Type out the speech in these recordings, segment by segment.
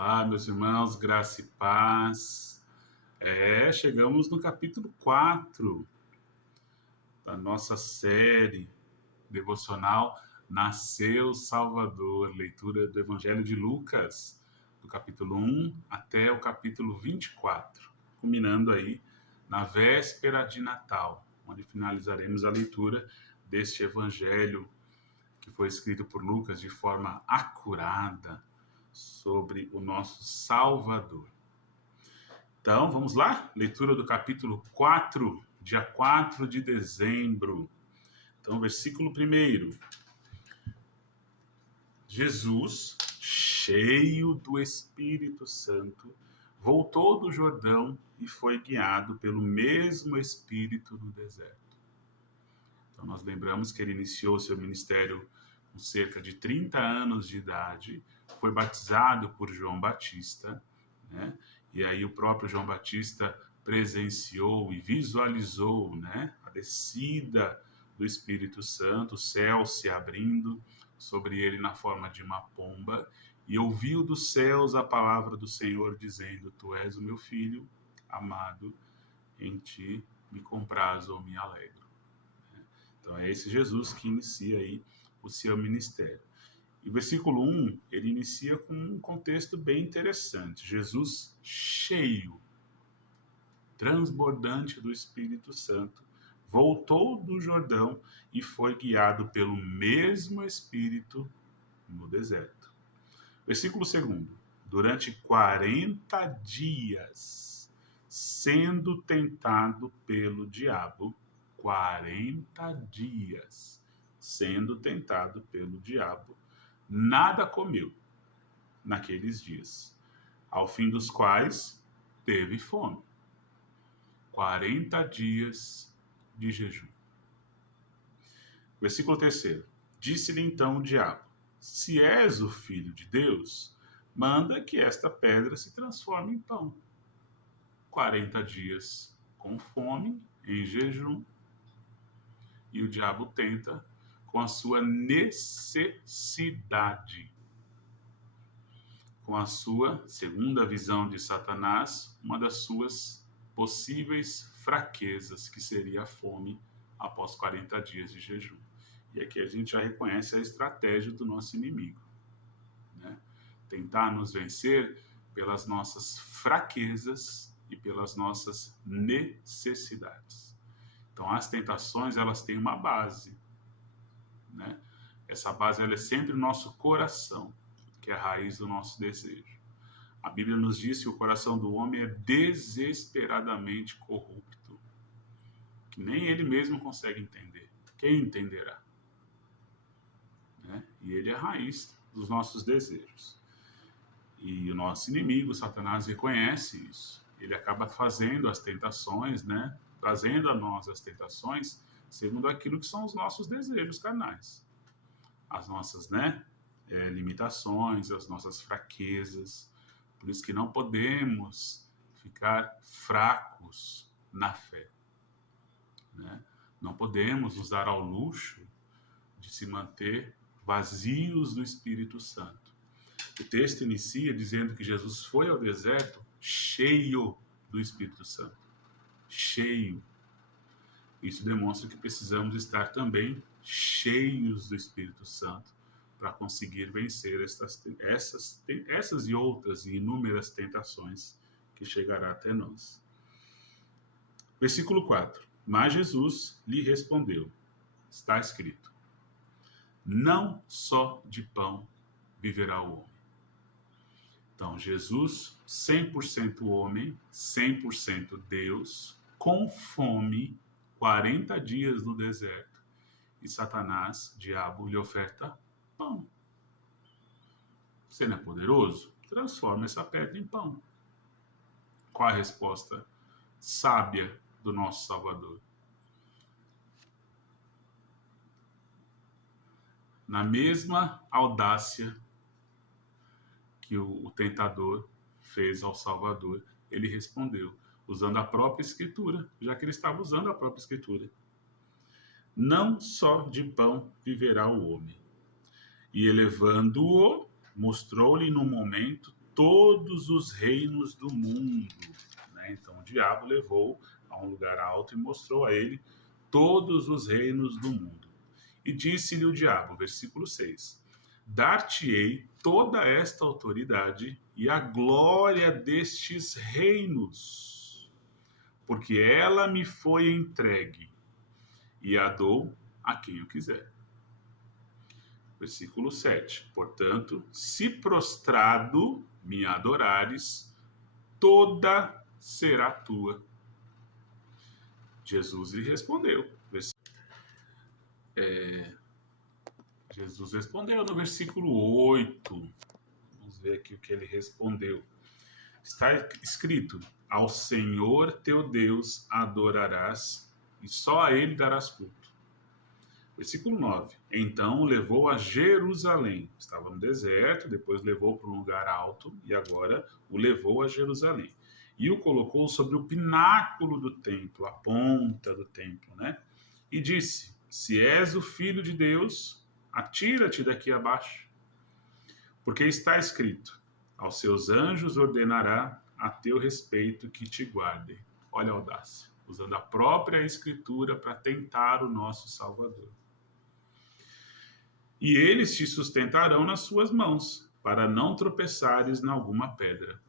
Olá, meus irmãos, graça e paz. Chegamos no capítulo 4 da nossa série devocional Nasceu Salvador, leitura do Evangelho de Lucas, do capítulo 1 até o capítulo 24, culminando aí na véspera de Natal, onde finalizaremos a leitura deste Evangelho que foi escrito por Lucas de forma acurada sobre o nosso Salvador. Então, vamos lá? Leitura do capítulo 4, dia 4 de dezembro. Então, versículo 1. Jesus, cheio do Espírito Santo, voltou do Jordão e foi guiado pelo mesmo Espírito no deserto. Então, nós lembramos que ele iniciou seu ministério com cerca de 30 anos de idade, foi batizado por João Batista, né? E aí o próprio João Batista presenciou e visualizou, né, a descida do Espírito Santo, o céu se abrindo sobre ele na forma de uma pomba, e ouviu dos céus a palavra do Senhor dizendo: Tu és o meu filho amado, em ti me comprazo ou me alegro. Então é esse Jesus que inicia aí o seu ministério. E o versículo 1, ele inicia com um contexto bem interessante. Jesus cheio, transbordante do Espírito Santo, voltou do Jordão e foi guiado pelo mesmo Espírito no deserto. Versículo 2, durante 40 dias, sendo tentado pelo diabo, 40 dias, sendo tentado pelo diabo, nada comeu naqueles dias, ao fim dos quais teve fome. 40 dias de jejum. Versículo 3. Disse-lhe então o diabo: Se és o filho de Deus, manda que esta pedra se transforme em pão. 40 dias com fome, em jejum, e o diabo tenta com a sua necessidade, com a sua, segundo a visão de Satanás, uma das suas possíveis fraquezas, que seria a fome após 40 dias de jejum. E aqui a gente já reconhece a estratégia do nosso inimigo, né? Tentar nos vencer pelas nossas fraquezas e pelas nossas necessidades. Então, as tentações, elas têm uma base, né? Essa base, ela é sempre o nosso coração, que é a raiz do nosso desejo. A Bíblia nos diz que o coração do homem é desesperadamente corrupto, que nem ele mesmo consegue entender. Quem entenderá? Né? E ele é a raiz dos nossos desejos. E o nosso inimigo, Satanás, reconhece isso. Ele acaba fazendo as tentações, né? Trazendo a nós as tentações, segundo aquilo que são os nossos desejos carnais. As nossas, né, limitações, as nossas fraquezas. Por isso que não podemos ficar fracos na fé, né? Não podemos nos dar ao luxo de se manter vazios do Espírito Santo. O texto inicia dizendo que Jesus foi ao deserto cheio do Espírito Santo. Cheio. Isso demonstra que precisamos estar também cheios do Espírito Santo para conseguir vencer essas e outras e inúmeras tentações que chegará até nós. Versículo 4. Mas Jesus lhe respondeu: está escrito, não só de pão viverá o homem. Então, Jesus, 100% homem, 100% Deus, com fome, 40 dias no deserto, e Satanás, diabo, lhe oferta pão. Você não é poderoso? Transforma essa pedra em pão. Qual a resposta sábia do nosso Salvador? Na mesma audácia que o tentador fez ao Salvador, ele respondeu, usando a própria Escritura, já que ele estava usando a própria Escritura. Não só de pão viverá o homem. E elevando-o, mostrou-lhe no momento todos os reinos do mundo. Né? Então o diabo levou a um lugar alto e mostrou a ele todos os reinos do mundo. E disse-lhe o diabo, versículo 6, dar-te-ei toda esta autoridade e a glória destes reinos, porque ela me foi entregue, e a dou a quem eu quiser. Versículo 7. Portanto, se prostrado me adorares, toda será tua. Jesus lhe respondeu. Jesus respondeu no versículo 8. Vamos ver aqui o que ele respondeu. Está escrito: ao Senhor teu Deus adorarás e só a ele darás culto. Versículo 9. Então o levou a Jerusalém. Estava no deserto, depois levou para um lugar alto e agora o levou a Jerusalém. E o colocou sobre o pináculo do templo, a ponta do templo, né? E disse: se és o Filho de Deus, atira-te daqui abaixo. Porque está escrito: aos seus anjos ordenará a teu respeito que te guardem. Olha a audácia, usando a própria Escritura para tentar o nosso Salvador. E eles te sustentarão nas suas mãos, para não tropeçares em alguma pedra.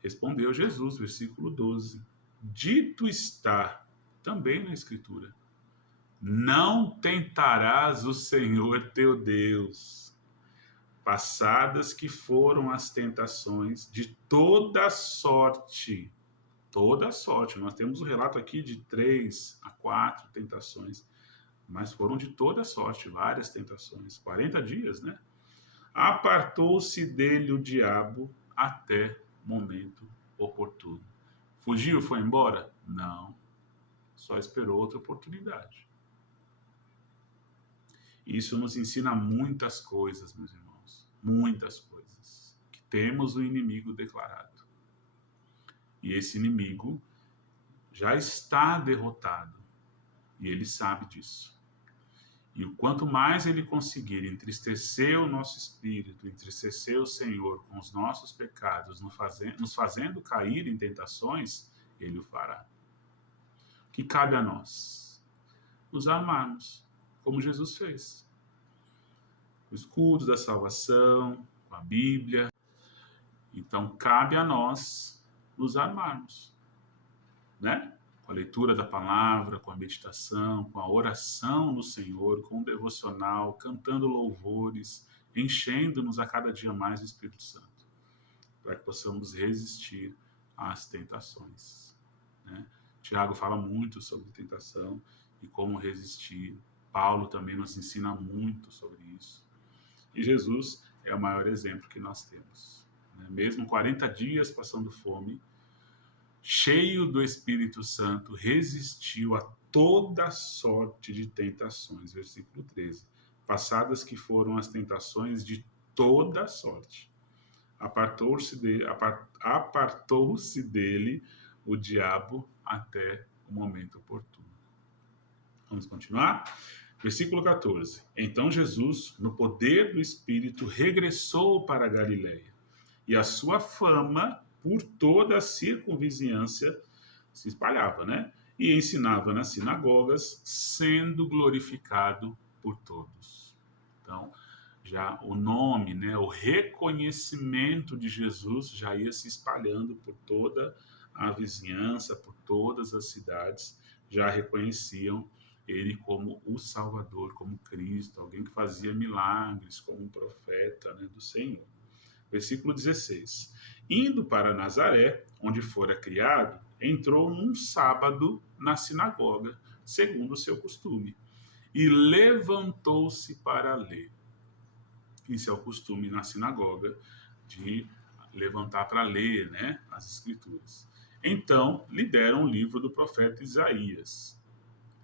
Respondeu Jesus, versículo 12. Dito está, também na Escritura, não tentarás o Senhor teu Deus. Passadas que foram as tentações de toda sorte. Toda sorte. Nós temos o relato aqui de 3 a 4 tentações. Mas foram de toda sorte, várias tentações. 40 dias, né? Apartou-se dele o diabo até momento oportuno. Fugiu, foi embora? Não. Só esperou outra oportunidade. Isso nos ensina muitas coisas, meus irmãos. Muitas coisas. Que temos o inimigo declarado. E esse inimigo já está derrotado. E ele sabe disso. E o quanto mais ele conseguir entristecer o nosso espírito, entristecer o Senhor com os nossos pecados, nos fazendo cair em tentações, ele o fará. O que cabe a nós? Nos armarmos, como Jesus fez. O escudo da salvação, com a Bíblia. Então, cabe a nós nos armarmos, né? Com a leitura da palavra, com a meditação, com a oração no Senhor, com o devocional, cantando louvores, enchendo-nos a cada dia mais do Espírito Santo, para que possamos resistir às tentações. Né? Tiago fala muito sobre tentação e como resistir. Paulo também nos ensina muito sobre isso. E Jesus é o maior exemplo que nós temos. Né? Mesmo 40 dias passando fome, cheio do Espírito Santo, resistiu a toda sorte de tentações. Versículo 13. Passadas que foram as tentações de toda sorte. Apartou-se dele o diabo até o momento oportuno. Vamos continuar? Versículo 14. Então Jesus, no poder do Espírito, regressou para a Galiléia. E a sua fama por toda a circunvizinhança se espalhava, né? E ensinava nas sinagogas, sendo glorificado por todos. Então, já o nome, né, o reconhecimento de Jesus já ia se espalhando por toda a vizinhança, por todas as cidades, já reconheciam ele como o Salvador, como Cristo, alguém que fazia milagres, como um profeta, né, do Senhor. Versículo 16. Indo para Nazaré, onde fora criado, entrou num sábado na sinagoga, segundo o seu costume, e levantou-se para ler. Isso é o costume na sinagoga, de levantar para ler, né, as Escrituras. Então, lhe deram o livro do profeta Isaías.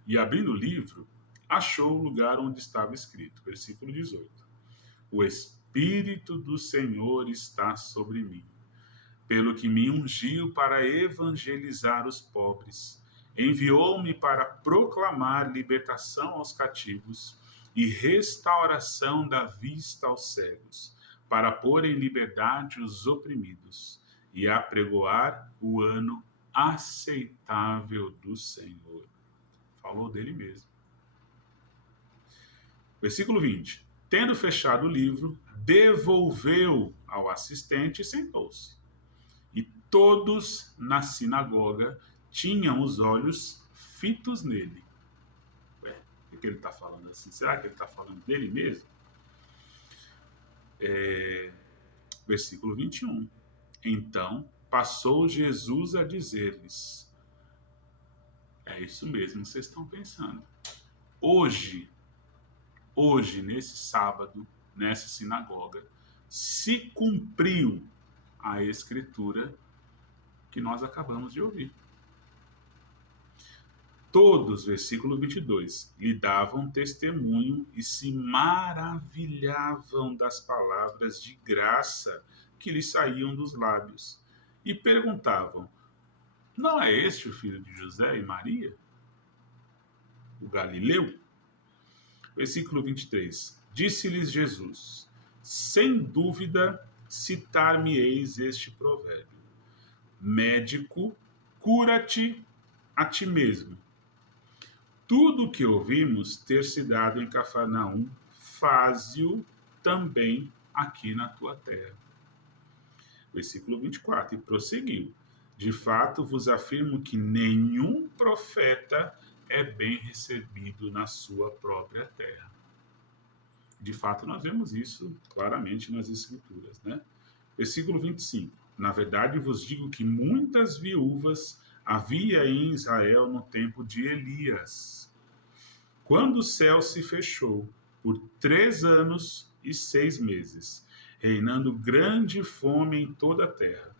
E abrindo o livro, achou o lugar onde estava escrito. Versículo 18. O Espírito do Senhor está sobre mim, pelo que me ungiu para evangelizar os pobres. Enviou-me para proclamar libertação aos cativos e restauração da vista aos cegos, para pôr em liberdade os oprimidos e apregoar o ano aceitável do Senhor. Falou dele mesmo. Versículo 20. Tendo fechado o livro, devolveu ao assistente e sentou-se. E todos na sinagoga tinham os olhos fitos nele. Ué, o que ele está falando assim? Será que ele está falando dele mesmo? Versículo 21. Então passou Jesus a dizer-lhes: é isso mesmo que vocês estão pensando. Hoje, nesse sábado, nessa sinagoga, se cumpriu a escritura que nós acabamos de ouvir. Todos, versículo 22, lhe davam testemunho e se maravilhavam das palavras de graça que lhe saíam dos lábios. E perguntavam: não é este o filho de José e Maria, o Galileu? Versículo 23. Disse-lhes Jesus: sem dúvida citar-me-eis este provérbio: médico, cura-te a ti mesmo. Tudo o que ouvimos ter se dado em Cafarnaum, faze-o também aqui na tua terra. Versículo 24. E prosseguiu: de fato vos afirmo que nenhum profeta é bem recebido na sua própria terra. De fato, nós vemos isso claramente nas Escrituras, né? Versículo 25. Na verdade, vos digo que muitas viúvas havia em Israel no tempo de Elias, quando o céu se fechou por 3 anos e 6 meses, reinando grande fome em toda a terra.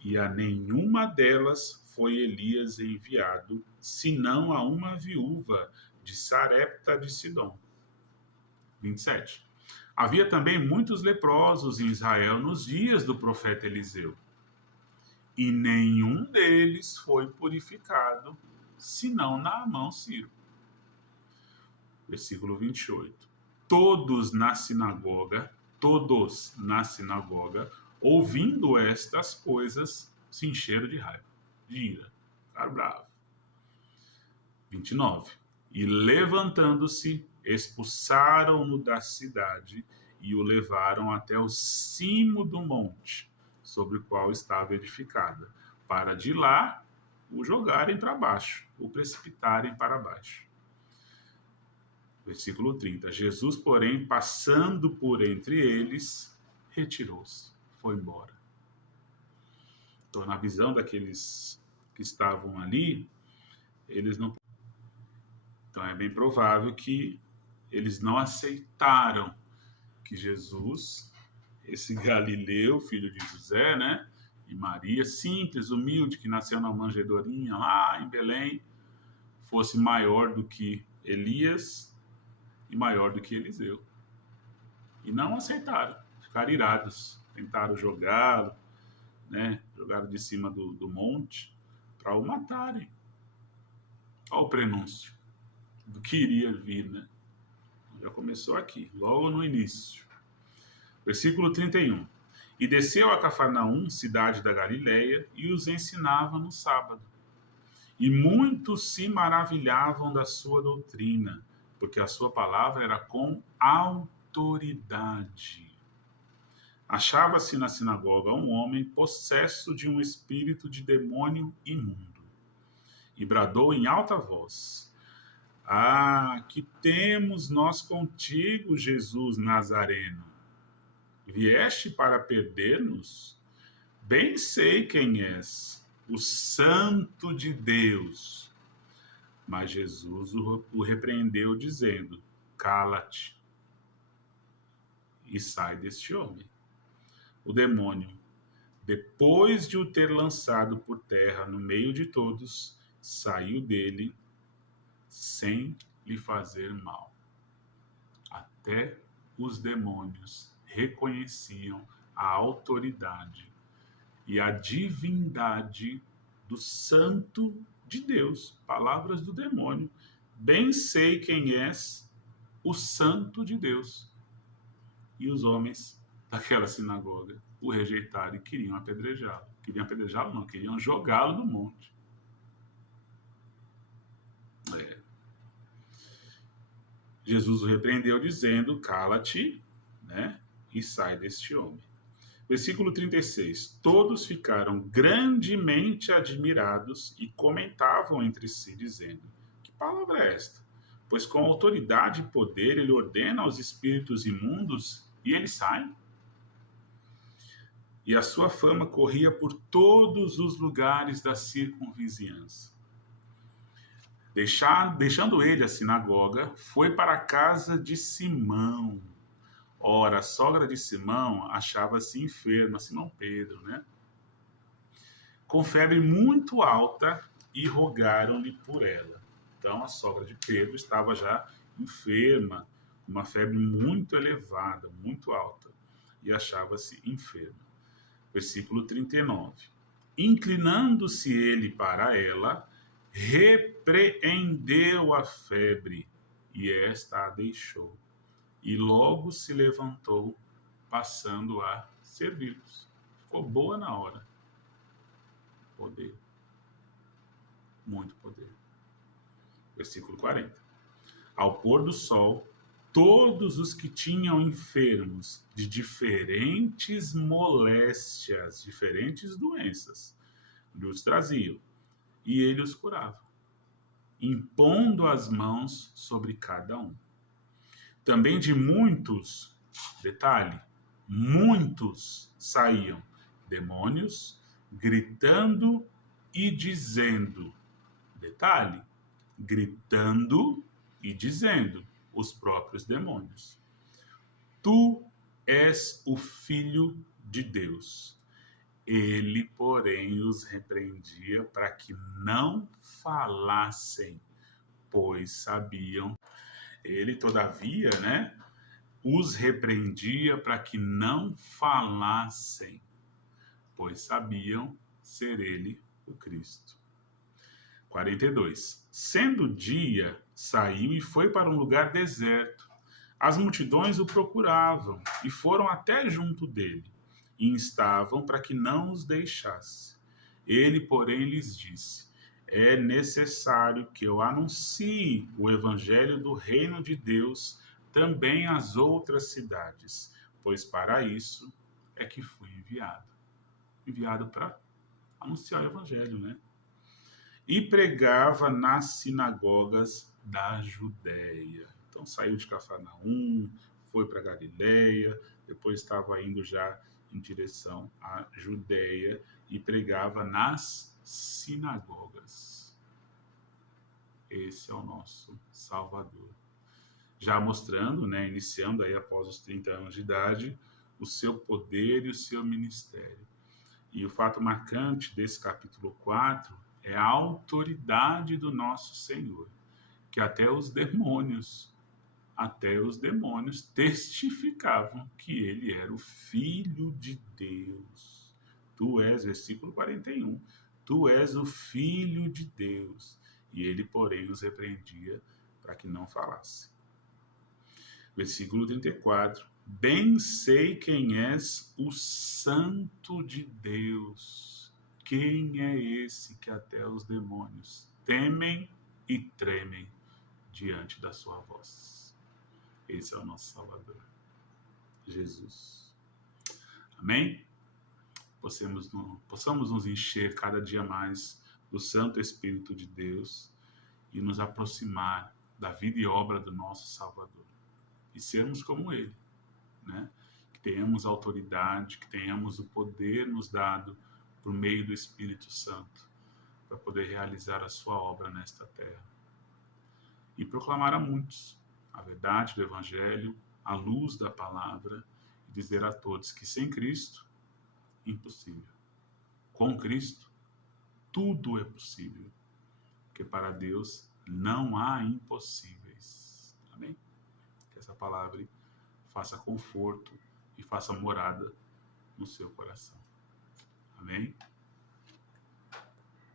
E a nenhuma delas foi Elias enviado, senão a uma viúva de Sarepta de Sidom. 27. Havia também muitos leprosos em Israel nos dias do profeta Eliseu, e nenhum deles foi purificado, senão Naamã Sírio. Versículo 28. Todos na sinagoga, ouvindo estas coisas, se encheram de raiva, de ira, ficaram bravos. 29. E levantando-se, expulsaram-no da cidade e o levaram até o cimo do monte, sobre o qual estava edificada, para de lá o jogarem para baixo, o precipitarem para baixo. Versículo 30. Jesus, porém, passando por entre eles, retirou-se, foi embora. Então, na visão daqueles que estavam ali, eles não. Então, é bem provável que eles não aceitaram que Jesus, esse Galileu, filho de José, né, e Maria, simples, humilde, que nasceu na manjedorinha lá em Belém, fosse maior do que Elias e maior do que Eliseu. E não aceitaram, ficaram irados, tentaram jogá-lo, né, jogaram de cima do monte para o matarem. Olha o prenúncio do que iria vir, né? Já começou aqui, logo no início. Versículo 31. E desceu a Cafarnaum, cidade da Galileia, e os ensinava no sábado. E muitos se maravilhavam da sua doutrina, porque a sua palavra era com autoridade. Achava-se na sinagoga um homem possesso de um espírito de demônio imundo, e bradou em alta voz: ah, que temos nós contigo, Jesus Nazareno? Vieste para perder-nos? Bem sei quem és, o Santo de Deus. Mas Jesus o repreendeu, dizendo: cala-te e sai deste homem. O demônio, depois de o ter lançado por terra no meio de todos, saiu dele sem lhe fazer mal. Até os demônios reconheciam a autoridade e a divindade do Santo de Deus. Palavras do demônio. Bem sei quem és, o Santo de Deus. E os homens daquela sinagoga o rejeitaram e queriam apedrejá-lo. Queriam apedrejá-lo, não, queriam jogá-lo do monte. Jesus o repreendeu, dizendo: cala-te, né, e sai deste homem. Versículo 36. Todos ficaram grandemente admirados e comentavam entre si, dizendo: que palavra é esta? Pois com autoridade e poder ele ordena aos espíritos imundos e eles saem. E a sua fama corria por todos os lugares da circunvizinhança. Deixando ele a sinagoga, foi para a casa de Simão. Ora, a sogra de Simão achava-se enferma, Simão Pedro, né? Com febre muito alta, e rogaram-lhe por ela. Então, a sogra de Pedro estava já enferma, com uma febre muito elevada, muito alta, e achava-se enferma. Versículo 39. Inclinando-se ele para ela, repreendeu a febre, e esta a deixou. E logo se levantou, passando a servi-los. Ficou boa na hora. Poder. Muito poder. Versículo 40. Ao pôr do sol, todos os que tinham enfermos de diferentes moléstias, diferentes doenças, lhes traziam, e ele os curava, impondo as mãos sobre cada um. Também de muitos, detalhe, muitos saíam demônios, gritando e dizendo, detalhe, gritando e dizendo, os próprios demônios: tu és o Filho de Deus. Ele, porém, os repreendia para que não falassem, pois sabiam. Ele, todavia, né, os repreendia para que não falassem, pois sabiam ser ele o Cristo. 42. Sendo dia, saiu e foi para um lugar deserto. As multidões o procuravam e foram até junto dele, e instavam para que não os deixasse. Ele, porém, lhes disse: é necessário que eu anuncie o evangelho do reino de Deus também às outras cidades, pois para isso é que fui enviado. Enviado para anunciar o evangelho, né? E pregava nas sinagogas da Judéia. Então saiu de Cafarnaum, foi para Galiléia, depois estava indo já em direção à Judéia e pregava nas sinagogas. Esse é o nosso Salvador. Já mostrando, né, iniciando aí após os 30 anos de idade, o seu poder e o seu ministério. E o fato marcante desse capítulo 4 é a autoridade do nosso Senhor, que até os demônios testificavam que ele era o Filho de Deus. Tu és, versículo 41, tu és o Filho de Deus. E ele, porém, os repreendia para que não falasse. Versículo 34. Bem sei quem és o Santo de Deus. Quem é esse que até os demônios temem e tremem diante da sua voz? Esse é o nosso Salvador, Jesus. Amém? Possamos nos encher cada dia mais do Santo Espírito de Deus e nos aproximar da vida e obra do nosso Salvador. E sermos como Ele, né? Que tenhamos autoridade, que tenhamos o poder nos dado por meio do Espírito Santo para poder realizar a sua obra nesta terra. E proclamar a muitos a verdade do Evangelho, a luz da palavra, e dizer a todos que sem Cristo, impossível. Com Cristo, tudo é possível, porque para Deus não há impossíveis. Amém? Que essa palavra faça conforto e faça morada no seu coração. Amém?